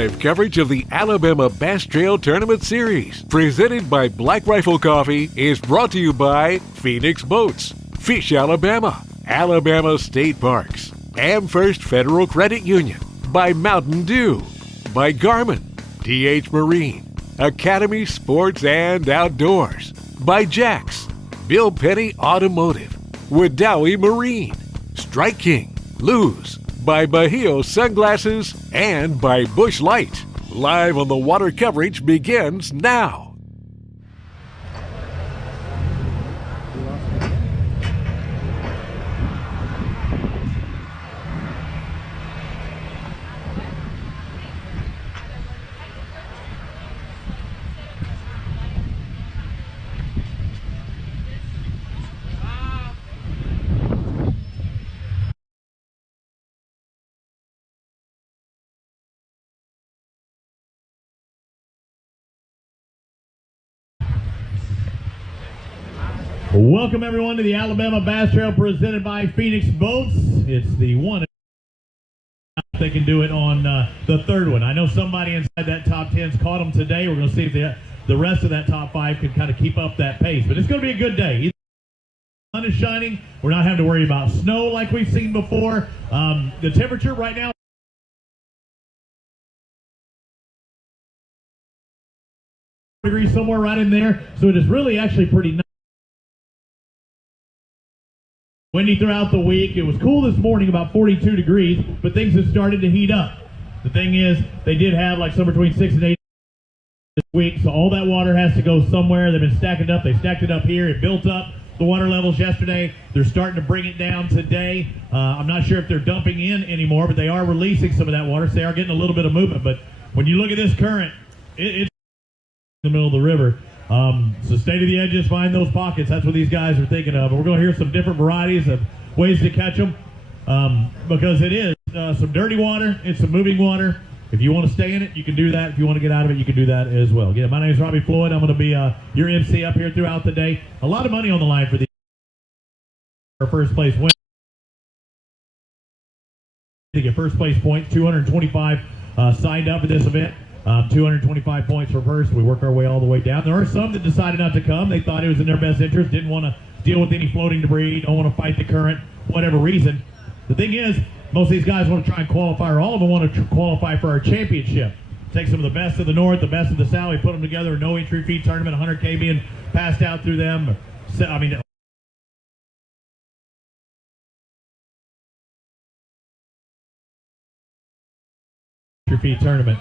live coverage of the Alabama Bass Trail Tournament Series, presented by Black Rifle Coffee, is brought to you by Phoenix Boats, Fish Alabama, Alabama State Parks, AmFirst Federal Credit Union, by Mountain Dew, by Garmin, TH Marine, Academy Sports and Outdoors, by Jax, Bill Penny Automotive, Wadawi Marine, Strike King, Luz, by Bahio Sunglasses, and by Bush Light. Live on the water coverage begins now. Welcome everyone to the Alabama Bass Trail presented by Phoenix Boats. It's the one they can do it on the third one. I know somebody inside that top 10's caught them today. We're going to see if the rest of that top 5 can kind of keep up that pace. But it's going to be a good day. The sun is shining. We're not having to worry about snow like we've seen before. The temperature right now, degrees somewhere right in there. So it is really actually pretty nice. Windy throughout the week. It was cool this morning, about 42 degrees, but things have started to heat up. The thing is, they did have like somewhere between 6 and 8 this week, so all that water has to go somewhere. They've been stacking it up. They stacked it up here. It built up the water levels yesterday. They're starting to bring it down today. I'm not sure if they're dumping in anymore, but they are releasing some of that water, so they are getting a little bit of movement. But when you look at this current, it's in the middle of the river. So stay to the edges, find those pockets. That's what these guys are thinking of. We're going to hear some different varieties of ways to catch them because it is some dirty water, it's some moving water. If you want to stay in it, you can do that. If you want to get out of it, you can do that as well. Again, my name is Robbie Floyd. I'm going to be your MC up here throughout the day. A lot of money on the line for our first place win. To get first place points, 225 signed up at this event. 225 points for first. We work our way all the way down. There are some that decided not to come. They thought it was in their best interest, didn't want to deal with any floating debris, don't want to fight the current, whatever reason. The thing is, most of these guys want to try and qualify, or all of them want to qualify for our championship. Take some of the best of the north, the best of the south, we put them together, no entry fee tournament, 100K being passed out through them. I mean, entry fee tournament.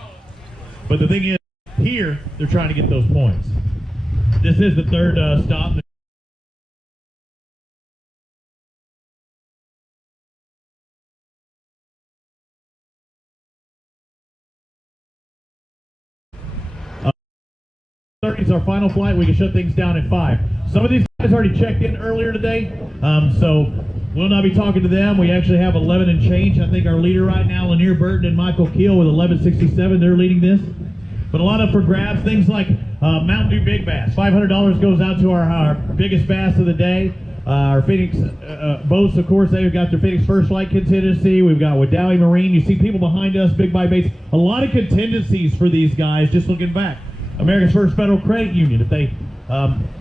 But the thing is, here, they're trying to get those points. This is the third stop. It's our final flight. We can shut things down at 5. Some of these guys already checked in earlier today, so we'll not be talking to them. We actually have 11 and change. I think our leader right now, Lanier Burton and Michael Keel with 1167. They're leading this. But a lot of for grabs, things like Mountain Dew Big Bass. $500 goes out to our biggest bass of the day. Our Phoenix boats, of course, they've got their Phoenix First Light contingency. We've got Wadawi Marine. You see people behind us, Big Bite Baits. A lot of contingencies for these guys, just looking back. America's First Federal Credit Union. If they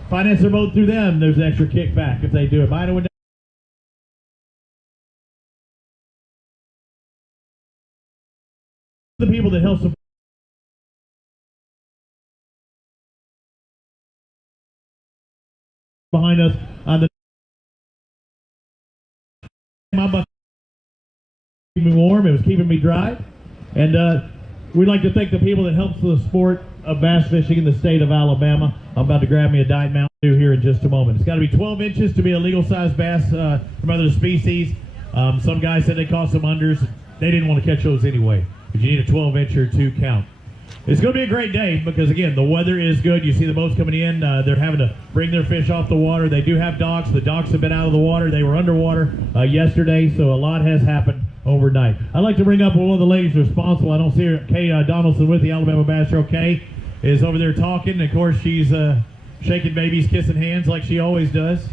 finance their boat through them, there's an extra kickback if they do it. Buying the people that help support behind us on the my bucket keeping me warm, it was keeping me dry, and we'd like to thank the people that help the sport of bass fishing in the state of Alabama. I'm about to grab me a Diet Mountain Dew here in just a moment. It's got to be 12 inches to be a legal size bass from other species. Some guys said they caught some unders. They didn't want to catch those anyway, but you need a 12-incher to count. It's going to be a great day because, again, the weather is good. You see the boats coming in. They're having to bring their fish off the water. They do have docks. The docks have been out of the water. They were underwater yesterday, so a lot has happened overnight. I'd like to bring up one of the ladies responsible. I don't see her. Kay Donaldson with the Alabama Bass Trail. Kay is over there talking. Of course, she's shaking babies, kissing hands like she always does.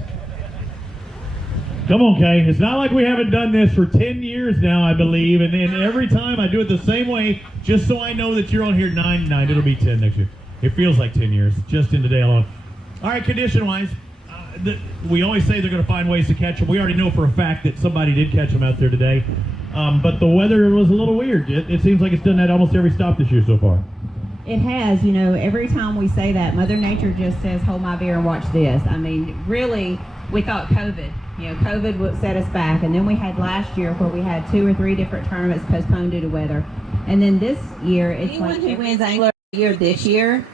Come on, Kay. It's not like we haven't done this for 10 years now, I believe. And then every time I do it the same way, just so I know that you're on here 9. It'll be 10 next year. It feels like 10 years, just in today alone. All right, condition-wise, we always say they're going to find ways to catch them. We already know for a fact that somebody did catch them out there today. But the weather was a little weird. It seems like it's done that almost every stop this year so far. It has. You know, every time we say that, Mother Nature just says, hold my beer and watch this. I mean, really, we thought COVID. You know, COVID would set us back. And then we had last year where we had 2 or 3 different tournaments postponed due to weather. And then this year, it's anyone who wins Angler of the Year this year,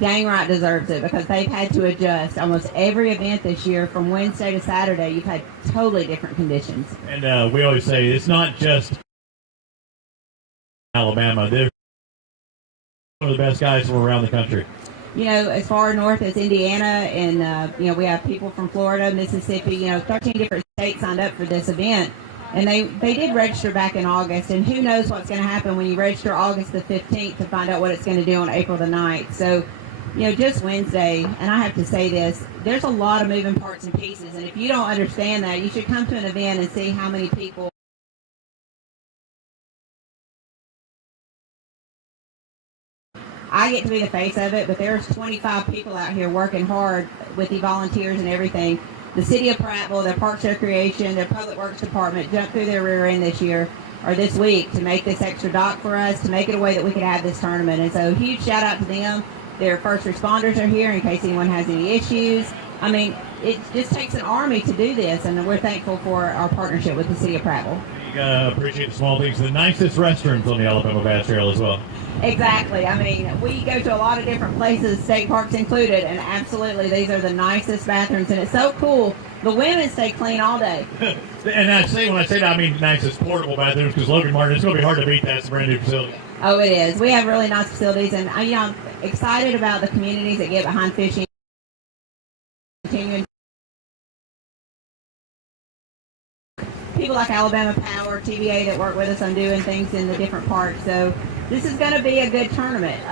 dang right deserves it, because they've had to adjust almost every event this year from Wednesday to Saturday. You've had totally different conditions. And we always say it's not just Alabama. They're one of the best guys from around the country. You know, as far north as Indiana, and you know, we have people from Florida, Mississippi. You know, 13 different states signed up for this event, and they did register back in August. And who knows what's going to happen when you register August the 15th to find out what it's going to do on April the 9th. So, you know, just Wednesday, and I have to say this, there's a lot of moving parts and pieces, and if you don't understand that, you should come to an event and see how many people. I get to be the face of it, but there's 25 people out here working hard with the volunteers and everything. The city of Prattville, their Parks Recreation, their Public Works Department jumped through their rear end this year, or this week, to make this extra dock for us, to make it a way that we could have this tournament. And so huge shout out to them. Their first responders are here in case anyone has any issues. I mean, it just takes an army to do this, and we're thankful for our partnership with the city of Prattville. You gotta appreciate the small things. The nicest restrooms on the Alabama Bass Trail as well. Exactly. I mean, we go to a lot of different places, state parks included, and absolutely these are the nicest bathrooms, and it's so cool. The women stay clean all day. And when I say that, I mean nicest portable bathrooms, because Logan Martin, it's going to be hard to beat that. It's a brand new facility. Oh, it is. We have really nice facilities, and you know, I'm excited about the communities that get behind fishing. Continuing. People like Alabama Power, TVA that work with us on doing things in the different parks. So this is going to be a good tournament.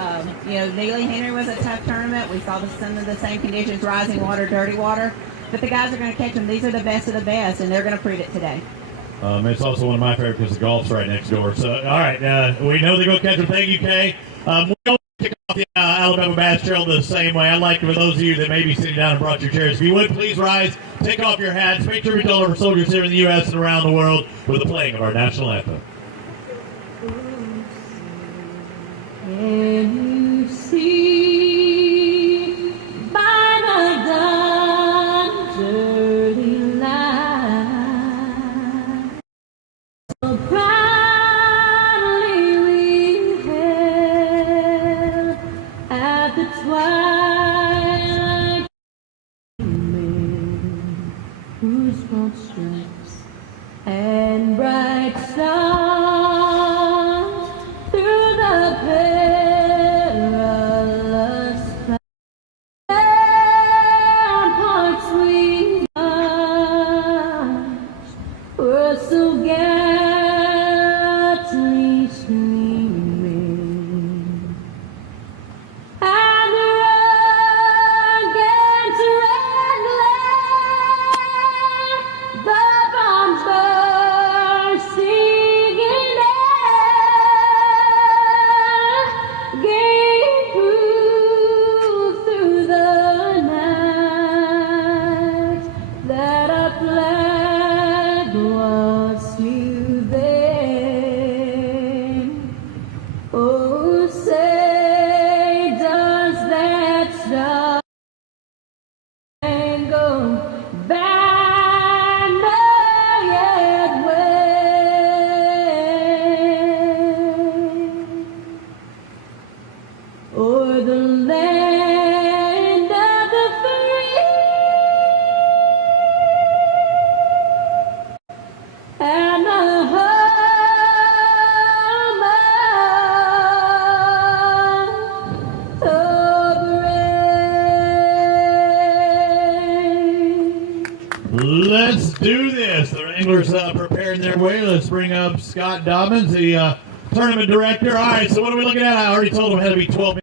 You know, Neely Henry was a tough tournament. We saw some of the same conditions, rising water, dirty water. But the guys are going to catch them. These are the best of the best, and they're going to prove it today. It's also one of my favorites because the golf's right next door. So, all right, we know they're going to catch them. Thank you, Kay. We don't kick off the Alabama Bass Trail the same way. I'd like for those of you that may be sitting down and brought your chairs, if you would, please rise, take off your hats, make sure we tell our soldiers here in the U.S. and around the world with the playing of our national anthem. Can you see by the dawn's early light so proudly we hailed at the twilight men whose broad stripes and bright stars through the perilous ramparts we marched were so gallantly streaming, and the rugged red glare, the bombs bursting in air, gave proof through the night that our flag was still there. Oh, say does that star-spangled banner yet wave o'er the land of the free and the home of the brave. Let's do this. The Wranglers preparing their way. Let's bring up Scott Dobbins, the tournament director. All right, so what are we looking at? I already told them it had to be 12 minutes.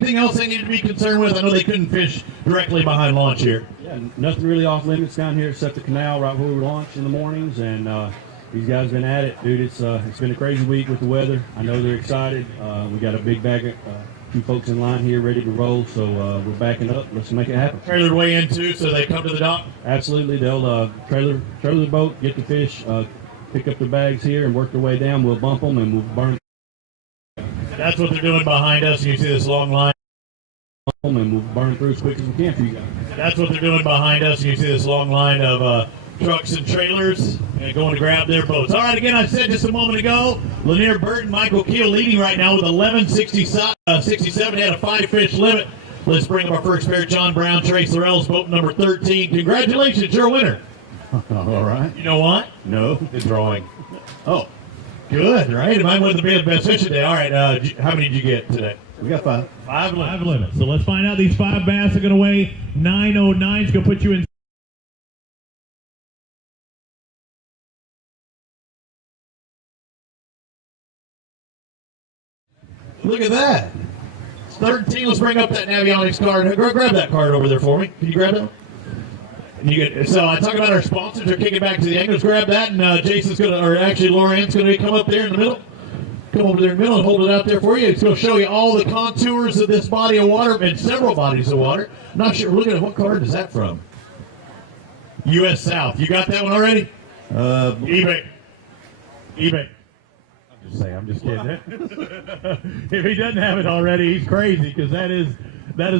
Anything else they need to be concerned with? I know they couldn't fish directly behind launch here. Yeah, Yeah, nothing really off limits down here except the canal right where we launch in the mornings, and these guys have been at it, dude. It's been a crazy week with the weather. I know they're excited. We got a big bag of few folks in line here ready to roll, so we're backing up. Let's make it happen. Trailer way in too, so they come to the dock. Absolutely, they'll trailer the boat, get the fish, pick up the bags here, and work their way down. We'll bump them and we'll burn. That's what they're doing behind us. You see this long line. And we'll burn through as quick as we can for you guys. That's what they're doing behind us. You see this long line of trucks and trailers and going to grab their boats. All right, again, I said just a moment ago, Lanier Burton, Michael Keel leading right now with 11.67. Had a 5-fish limit. Let's bring up our first pair, John Brown, Trace Laurel's boat number 13. Congratulations, you're a winner. All right. You know what? No. The drawing. Oh, good, right? Mine wasn't the best fish today. All right, how many did you get today? We got 5. 5 limits. So let's find out. These 5 bass are going to weigh 909. It's going to put you in. Look at that. It's 13. Let's bring up that Navionics card. Grab that card over there for me. Can you grab that? So I talk about our sponsors. They're kicking back to the anglers. Grab that, and Jason's going to, or actually Lorianne's going to come up there in the middle. Come over there in the middle and hold it out there for you. It's going to show you all the contours of this body of water and several bodies of water. Not sure. Look at what card is that from? U.S. South. You got that one already? eBay. I'm just kidding. If he doesn't have it already, he's crazy, because that is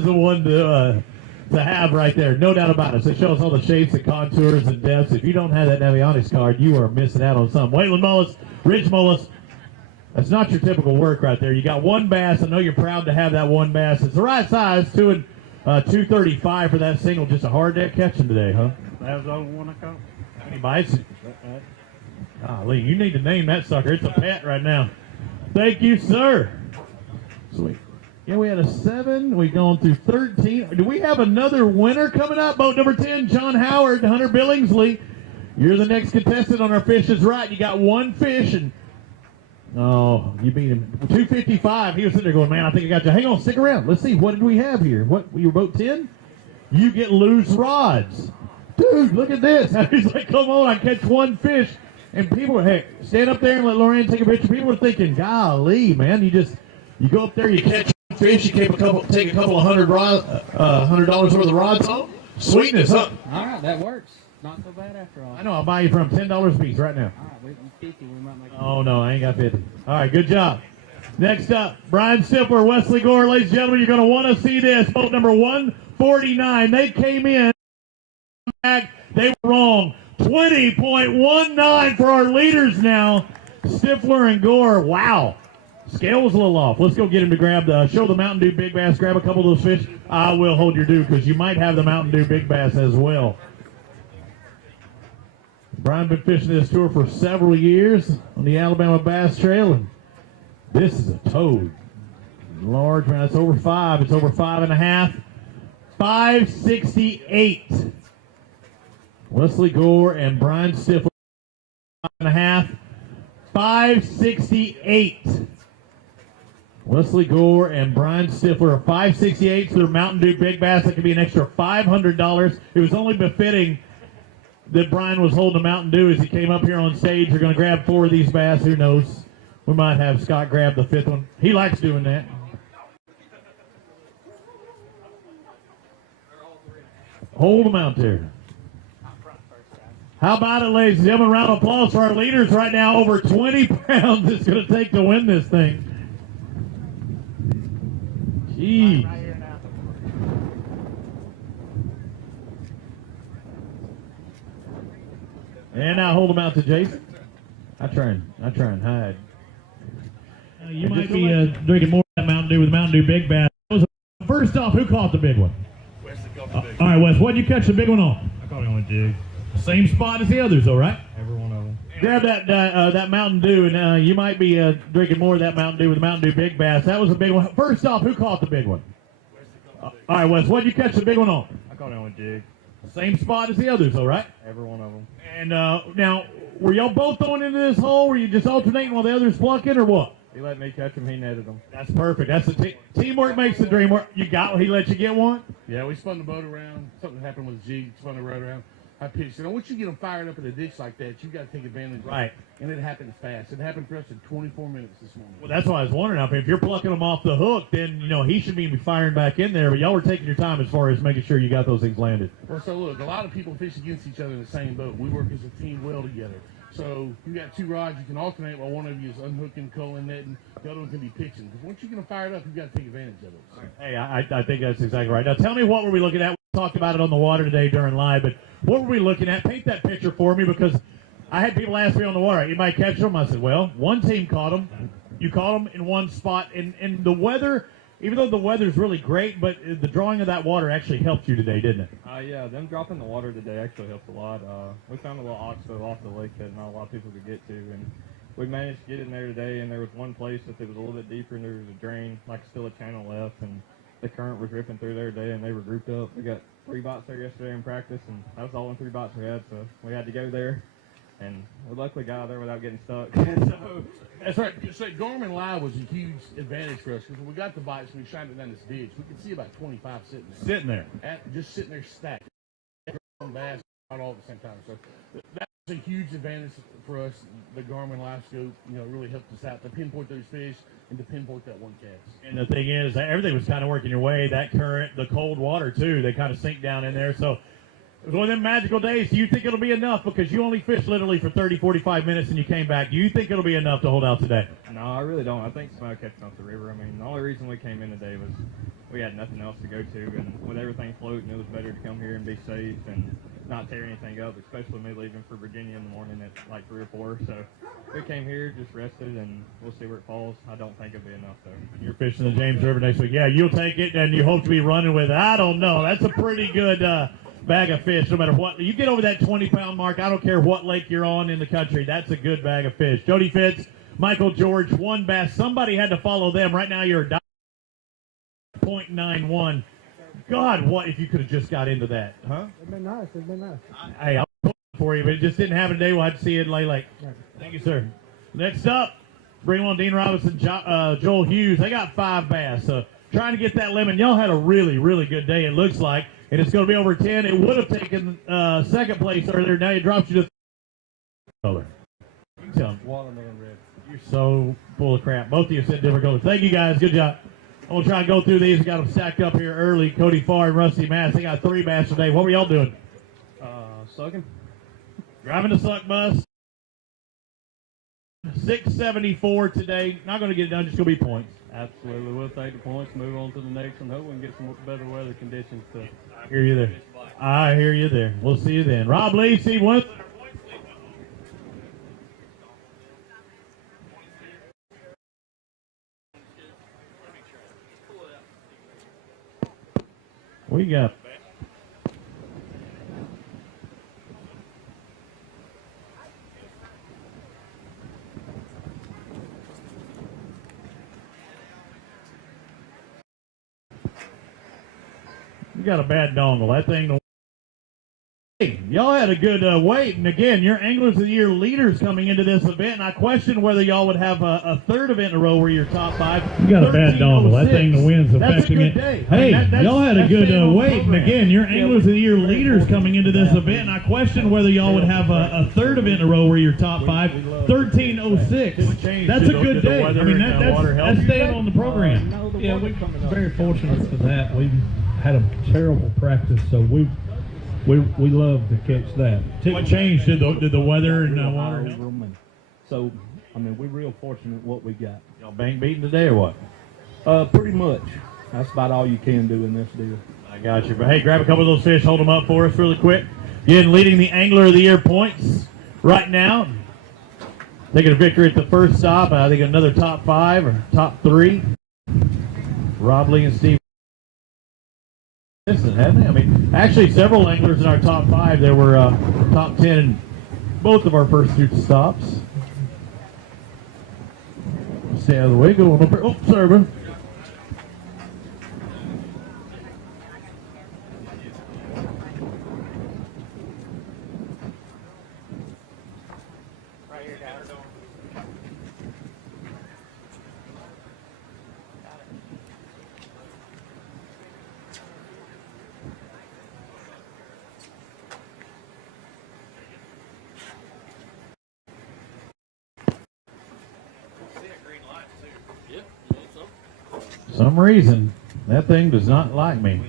the one to have right there. No doubt about it. So it shows all the shapes and contours and depths. If you don't have that Navionics card, you are missing out on something. Waylon Mullis, Ridge Mullis. That's not your typical work right there. You got 1 bass. I know you're proud to have that 1 bass. It's the right size, 235 for that single. Just a hard day catching today, huh? That was the only one I caught. Any bites? Lee, you need to name that sucker. It's a pet right now. Thank you, sir. Sweet. Yeah, we had a 7. We've gone through 13. Do we have another winner coming up? Boat number 10, John Howard, Hunter Billingsley. You're the next contestant on our Fish is Right. You got 1 fish, and oh, you beat him. 255. He was sitting there going, man, I think I got you. Hang on, stick around. Let's see. What did we have here? What, your boat 10? You get loose rods. Dude, look at this. He's like, come on, I catch 1 fish. And people, hey, stand up there and let Lorianne take a picture. People are thinking, golly, man, you go up there, you catch 1 fish, you take a couple of $100 worth of rods home. Sweetness, huh? All right, that works. Not so bad after all. I know, I'll buy you from $10 a piece right now. All right, 50, we might make it. Oh, no, I ain't got 50. All right, good job. Next up, Brian Stifler, Wesley Gore. Ladies and gentlemen, you're going to want to see this. Boat number 149. They came in. Back. They were wrong. 20.19 for our leaders now. Stifler and Gore. Wow. Scale was a little off. Let's go get him to grab show the Mountain Dew Big Bass. Grab a couple of those fish. I will hold your due, because you might have the Mountain Dew Big Bass as well. Brian been fishing this tour for several years on the Alabama Bass Trail, and this is a toad. Large, man. It's over 5. It's over 5.5. 568. Wesley Gore and Brian Stifler, 5.5. 568. Wesley Gore and Brian Stifler are 568 for their Mountain Dew Big Bass. That could be an extra $500. It was only befitting that Brian was holding a Mountain Dew as he came up here on stage. We're going to grab 4 of these bass. Who knows? We might have Scott grab the 5th one. He likes doing that. Hold them out there. How about it, ladies and gentlemen? Round of applause for our leaders right now. Over 20 pounds it's going to take to win this thing. Jeez. And now hold them out to Jason. I try and hide. You might be drinking more of that Mountain Dew with Mountain Dew Big Bass. First off, who caught the big one? Wesley caught the big All right, Wes, what did you catch the big one on? I caught it on a jig. Same spot as the others, all right? Every one of them. Grab that Mountain Dew, and you might be drinking more of that Mountain Dew with the Mountain Dew Big Bass. That was a big one. First off, who caught the big one? All right, Wes, what did you catch the big one on? I caught it on a jig. Same spot as the others, all right? Every one of them. And now, were y'all both throwing into this hole? Were you just alternating while the others plucking, or what? He let me catch him. He netted them. That's perfect. That's the teamwork makes the dream work. You got. He let you get one. Yeah, we spun the boat around. Something happened with G. Spun the boat around. I pitched it. Once you get them fired up in a ditch like that, you got to take advantage. Right. And it happened fast. It happened for us in 24 minutes this morning. Well, that's why I was wondering. I mean, if you're plucking them off the hook, then he should be firing back in there. But y'all were taking your time as far as making sure you got those things landed. Well, so look, a lot of people fish against each other in the same boat. We work as a team well together. So you got two rods, you can alternate while one of you is unhooking, culling, netting. The other one can be pitching. Because once you get them fired up, you've got to take advantage of it. Hey, I think that's exactly right. Now, tell me, what were we looking at? We talked about it on the water today during live, but what were we looking at? Paint that picture for me, because I had people ask me on the water, anybody catch them? I said, well, one team caught them. You caught them in one spot. And the weather, even though the weather's really great, but the drawing of that water actually helped you today, didn't it? Yeah, them dropping the water today actually helped a lot. We found a little oxbow off the lake that not a lot of people could get to, and we managed to get in there today, and there was one place that it was a little bit deeper, and there was a drain, like still a channel left, and the current was ripping through there today, and they were grouped up. We got 3 bites there yesterday in practice, and that was all the 3 bites we had, so we had to go there, and we luckily got out there without getting stuck. So, that's right. So Garmin Live was a huge advantage for us, because when we got the bites, we shined it down this ditch. We could see about 25 sitting there. Just sitting there stacked. Bass out all at the same time. So that's a huge advantage for us. The Garmin Live Scope, really helped us out to pinpoint those fish and to pinpoint that one cast. And the thing is, everything was kind of working your way. That current, the cold water too, they kind of sink down in there. So it was one of them magical days. Do you think it'll be enough? Because you only fished literally for 30, 45 minutes and you came back. Do you think it'll be enough to hold out today? No, I really don't. I think smoke catching off the river. I mean, the only reason we came in today was we had nothing else to go to, and with everything floating, it was better to come here and be safe and not tear anything up, especially me leaving for Virginia in the morning at like 3 or 4. So we came here, just rested, and we'll see where it falls. I don't think it'll be enough, though. You're fishing the James River next week. Yeah, you'll take it, and you hope to be running with it. I don't know. That's a pretty good bag of fish, no matter what. You get over that 20-pound mark, I don't care what lake you're on in the country. That's a good bag of fish. Jody Fitz, Michael George, 1 bass. Somebody had to follow them. Right now you're a 0.91. God, what if you could have just got into that, huh? It's been nice. It's been nice. Hey, I'll put it for you, but it just didn't happen today. We'll have to see it in Lay Lake. Thank you, sir. Next up, bring on Dean Robinson, Joel Hughes. They got 5 bass. So trying to get that limit. Y'all had a really, really good day, it looks like. And it's going to be over 10. It would have taken second place earlier. Now it drops you to color. You tell them. Watermelon red. You're so full of crap. Both of you said different colors. Thank you, guys. Good job. I'm going to try and go through these. We got them stacked up here early. Cody Farr and Rusty Mass. They got 3 bass today. What were y'all doing? Sucking. Driving the suck bus. 674 today. Not going to get it done. Just going to be points. Absolutely. We'll take the points, move on to the next, and hope we can get some better weather conditions to I hear you there. I hear you there. We'll see you then. Rob Lee, see what? We got a bad dongle. That thing. Hey, y'all had a good wait, and again, your Anglers of the Year leaders coming into this event, and I questioned whether y'all would have a third event in a row where you're top 5. You got a bad dongle. That thing, the wind's affecting it. Day. Hey, y'all had a good wait, and again, your Anglers of the Year leaders coming into this event, and I questioned whether y'all would have a third event in a row where you're top 5. 13:06. That's a good day. I mean, that's staying on the program. Yeah, we're very fortunate for that. We had a terrible practice, so we love to catch that. What changed? Did the weather and water help? So, I mean, we're real fortunate what we got. Y'all bang beating today or what? Pretty much. That's about all you can do in this deal. I got you. But hey, grab a couple of those fish, hold them up for us really quick. Again, leading the Angler of the Year points right now. Taking a victory at the first stop. I think another top 5 or top 3. Rob Lee and Steve. Hadn't they? I mean, actually, several anglers in our top 5. There were top 10 in both of our first 2 stops. Stay out of the way. Go on up here. Oh, sorry, bro. some reason, that thing does not like me.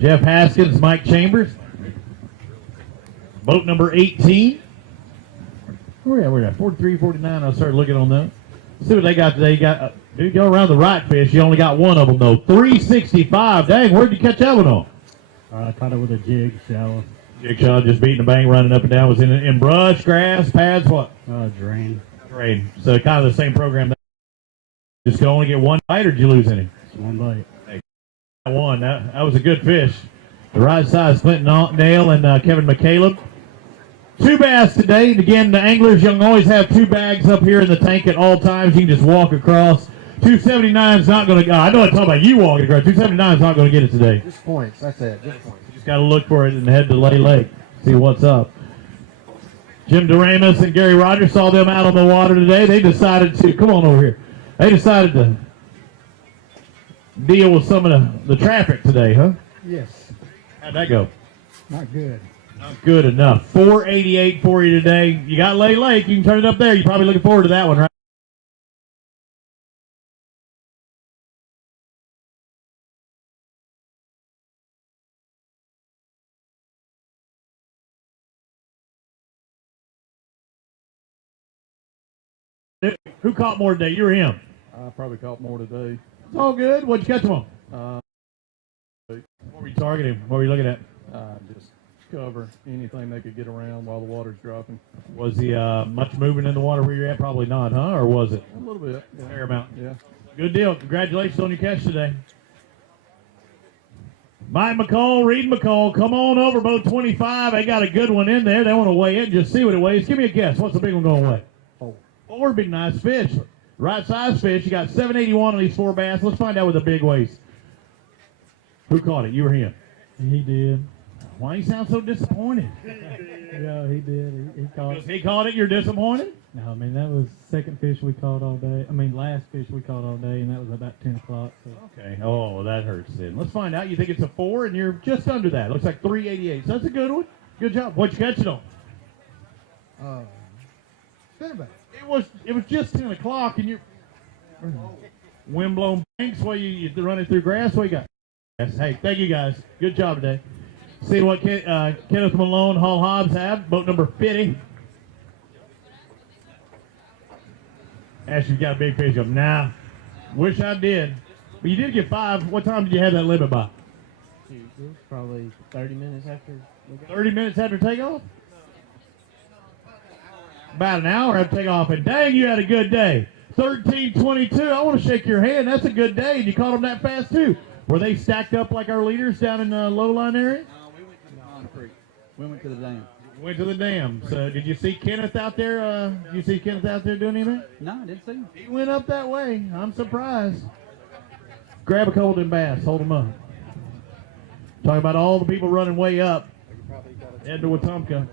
Jeff Haskins, Mike Chambers. Boat number 18. Where we at? 43, 49. I'll start looking on that. See what they got today. You got, dude, go around the right fish. You only got one of them, though. 365. Dang, where'd you catch that one on? I caught it with a jig shallow. Jig shot, just beating the bank, running up and down. Was in brush, grass, pads, what? Drain. Drain. So kind of the same program. Just could only get one bite, or did you lose any? One bite. Hey, one. That was a good fish. The right side is Clinton Nail and Kevin McCaleb. 2 bass today. And again, the anglers, you can always have 2 bags up here in the tank at all times. You can just walk across. 279 is not going to. I know I'm talking about you walking across. 279 is not going to get it today. Just points. That's it. Just points. You just got to look for it and head to Lay Lake. See what's up. Jim Doremus and Gary Rogers saw them out on the water today. They decided to come on over here. They decided to deal with some of the traffic today, huh? Yes. How'd that go? Not good. Not good enough. 488 for you today. You got Lay Lake. You can turn it up there. You're probably looking forward to that one, right? Who caught more today? You or him? I probably caught more today. It's all good. What'd you catch him on? What What were you targeting? What were you looking at? Just cover anything they could get around while the water's dropping. Was he much moving in the water where you're at? Probably not, huh? Or was it? A little bit. A fair amount. Yeah. Good deal. Congratulations on your catch today. Mike McCall, Reed McCall, come on over, boat 25. They got a good one in there. They want to weigh it and just see what it weighs. Give me a guess. What's the big one going to weigh? 4. 4 would be nice fish. Right size fish. You got 781 on these 4 bass. Let's find out what the big weighs. Who caught it? You or him? He did. Why you sound so disappointed? Yeah, he did. He caught. Because he caught it, you're disappointed? No, I mean that was second fish we caught all day. I mean last fish we caught all day, and that was about 10 o'clock. So. Okay. Oh, well, that hurts then. Let's find out. You think it's a 4, and you're just under that. Looks like 388. So that's a good one. Good job. What'd you catch it on? Spinnerbait. It was just 10 o'clock, and you're windblown banks. While you running through grass. What you got? Yes. Hey, thank you guys. Good job today. See what Kenneth Malone, Hall Hobbs have. Boat number 50. Ashley's got a big fish up. Nah, wish I did. But you did get 5. What time did you have that limit by? Probably 30 minutes after. 30 minutes after takeoff? About an hour after takeoff. And dang, you had a good day. 13:22. I want to shake your hand. That's a good day. And you caught them that fast, too. Were they stacked up like our leaders down in the low-line area? No, we went to the Pond Creek. We went to the dam. Went to the dam. So did you see Kenneth out there? Did you see Kenneth out there doing anything? No, I didn't see him. He went up that way. I'm surprised. Grab a couple of them bass. Hold them up. Talking about all the people running way up. Heading to Wetumpka.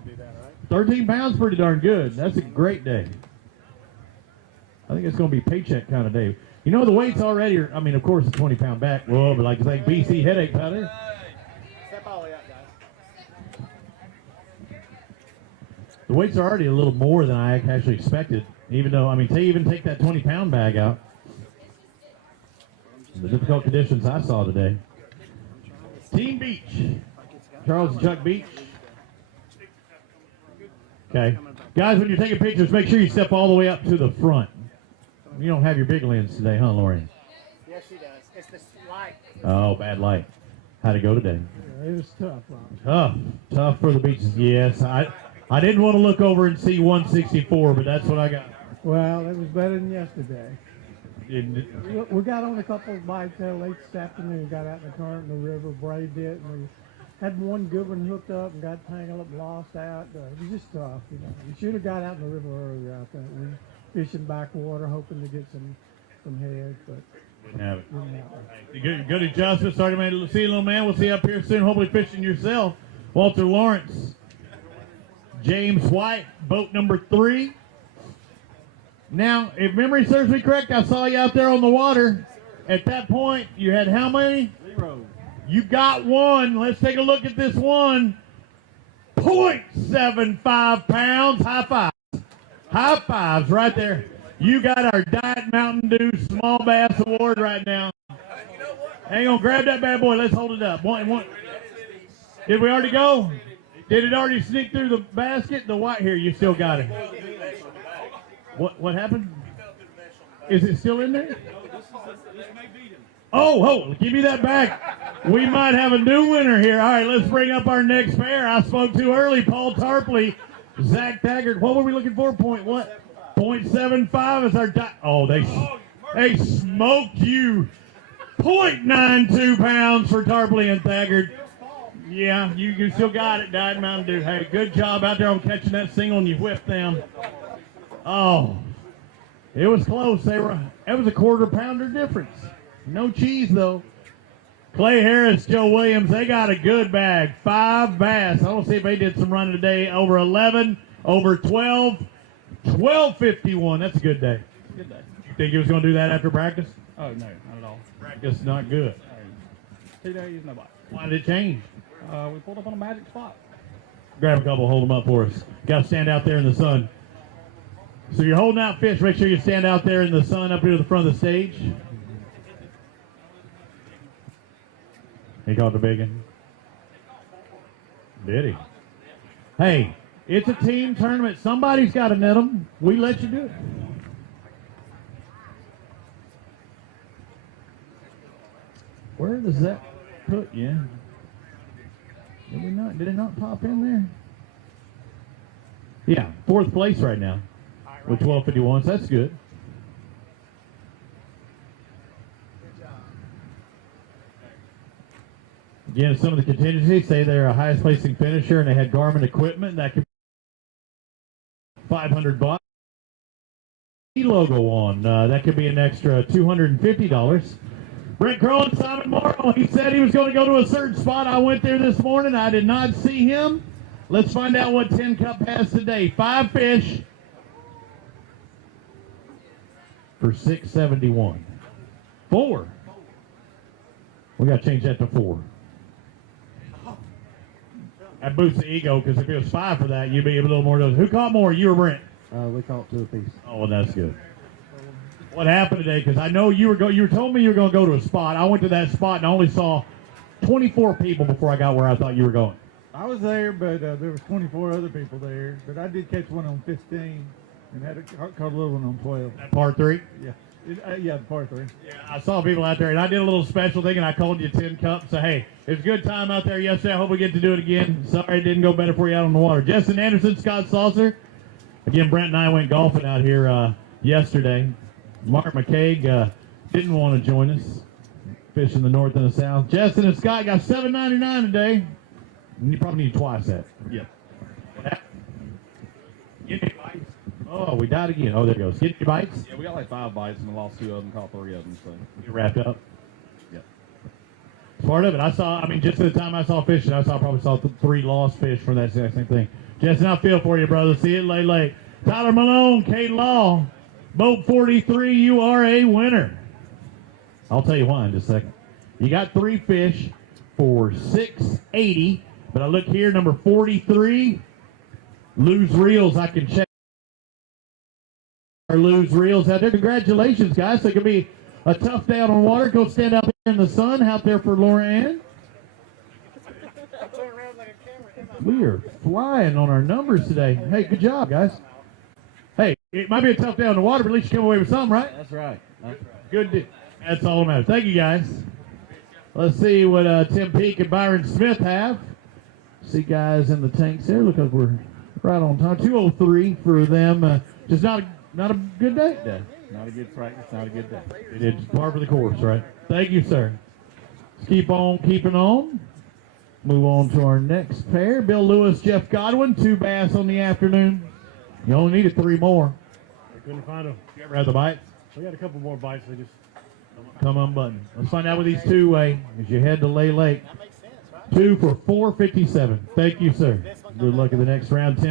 13 pounds, pretty darn good. That's a great day. I think it's going to be paycheck kind of day. You know, the weights already are, I mean, of course, a 20-pound back. Whoa, but like BC headache powder. Step all the way out, guys. The weights are already a little more than I actually expected. Even though, I mean, to even take that 20-pound bag out. The difficult conditions I saw today. Team Beach. Charles and Chuck Beach. Okay. Guys, when you're taking pictures, make sure you step all the way up to the front. You don't have your big lens today, huh, Lorian? Yes, she does. It's this light. Oh, bad light. How'd it go today? It was tough. Tough for the beaches. Yes, I didn't want to look over and see 164, but that's what I got. Well, it was better than yesterday. Didn't We got on a couple of bites there late this afternoon, got out in the current in the river, braved it, and we had one good one hooked up and got tangled up and lost out. It was just tough, you know. We should have got out in the river earlier, I think. We were fishing backwater, hoping to get some head, but didn't have it. didn't happen. Good adjustment. Sorry, man. See you, little man. We'll see you up here soon. Hopefully fishing yourself. Walter Lawrence. James White, boat number 3. Now, if memory serves me correct, I saw you out there on the water. At that point, you had how many? 0. You got 1. Let's take a look at this one. 0.75 pounds. High fives. High fives right there. You got our Diet Mountain Dew Small Bass Award right now. Hang on, grab that bad boy. Let's hold it up. One. Did we already go? Did it already sneak through the basket? The white here, you still got it. What happened? Is it still in there? Oh, give me that back. We might have a new winner here. All right, let's bring up our next pair. I spoke too early. Paul Tarpley, Zach Taggart. What were we looking for? Point what? 0.75 is our they smoked you. 0.92 pounds for Tarpley and Taggart. Yeah, you still got it, Diet Mountain Dew. Hey, good job out there on catching that single, and you whipped them. Oh, it was close. It was a quarter-pounder difference. No cheese, though. Clay Harris, Joe Williams, they got a good bag. 5 bass. I want to see if they did some running today. Over 11, over 12, 12:51. That's a good day. Good day. You think you was going to do that after practice? Oh, no, not at all. Practice not good. 2 days, nobody. Why did it change? We pulled up on a magic spot. Grab a couple, hold them up for us. Got to stand out there in the sun. So you're holding out fish. Make sure you stand out there in the sun up here to the front of the stage. He caught the big one. Did he? Hey, it's a team tournament. Somebody's got to net them. We let you do it. Where does that put you? Did it not pop in there? Yeah, 4th place right now with 12:51. So that's good. Again, some of the contingencies say they're a highest placing finisher and they had Garmin equipment. That could be $500. Logo on. That could be an extra $250. Brent Crowell, Simon Morrow, he said he was going to go to a certain spot. I went there this morning. I did not see him. Let's find out what Tin Cup has today. 5 fish for $671. 4. We got to change that to 4. That boosts the ego, because if it was 5 for that, you'd be a little more. Who caught more, you or Brent? We caught 2 apiece. Oh, well, that's good. What happened today? Because I know you told me you were going to go to a spot. I went to that spot and I only saw 24 people before I got where I thought you were going. I was there, but there was 24 other people there. But I did catch one on 15 and caught a little one on 12. That par 3? Yeah, par 3. Yeah, I saw people out there, and I did a little special thing, and I called you Tin Cup. So, hey, it was a good time out there yesterday. I hope we get to do it again. Sorry it didn't go better for you out on the water. Justin Anderson, Scott Saucer. Again, Brent and I went golfing out here yesterday. Mark McCaig didn't want to join us, fishing the north and the south. Justin and Scott got $7.99 today. And you probably need twice that. Yep. Get any bites? Oh, we died again. Oh, there it goes. Get any bites? Yeah, we got like 5 bites and we lost 2 of them, caught 3 of them. So You wrapped up? Yep. Part of it. Just at the time I saw fishing, I probably saw 3 lost fish from that same thing. Justin, I feel for you, brother. See it late. Tyler Malone, Kate Law, boat 43, you are a winner. I'll tell you why in just a second. You got 3 fish for $680, but I look here, number 43, lose reels. I can check our lose reels out there. Congratulations, guys. So it could be a tough day out on water. Go stand out there in the sun out there for Laura Ann. We are flying on our numbers today. Hey, good job, guys. Hey, it might be a tough day on the water, but at least you come away with something, right? that's right. Good. That's all that matters. Thank you, guys. Let's see what Tim Peake and Byron Smith have. See guys in the tanks there. Look like we're right on time. 203 for them. Just not a good day. Not a good practice, not a good day. It is par for the course, right? Thank you, sir. Let's keep on keeping on. Move on to our next pair. Bill Lewis, Jeff Godwin, 2 bass on the afternoon. You only needed 3 more. We couldn't find them. You ever had the bites? We got a couple more bites. They just Come unbuttoned. Let's find out what these 2 weigh as you head to Lay Lake. 2 for $457. Thank you, sir. Good luck in the next round. Tim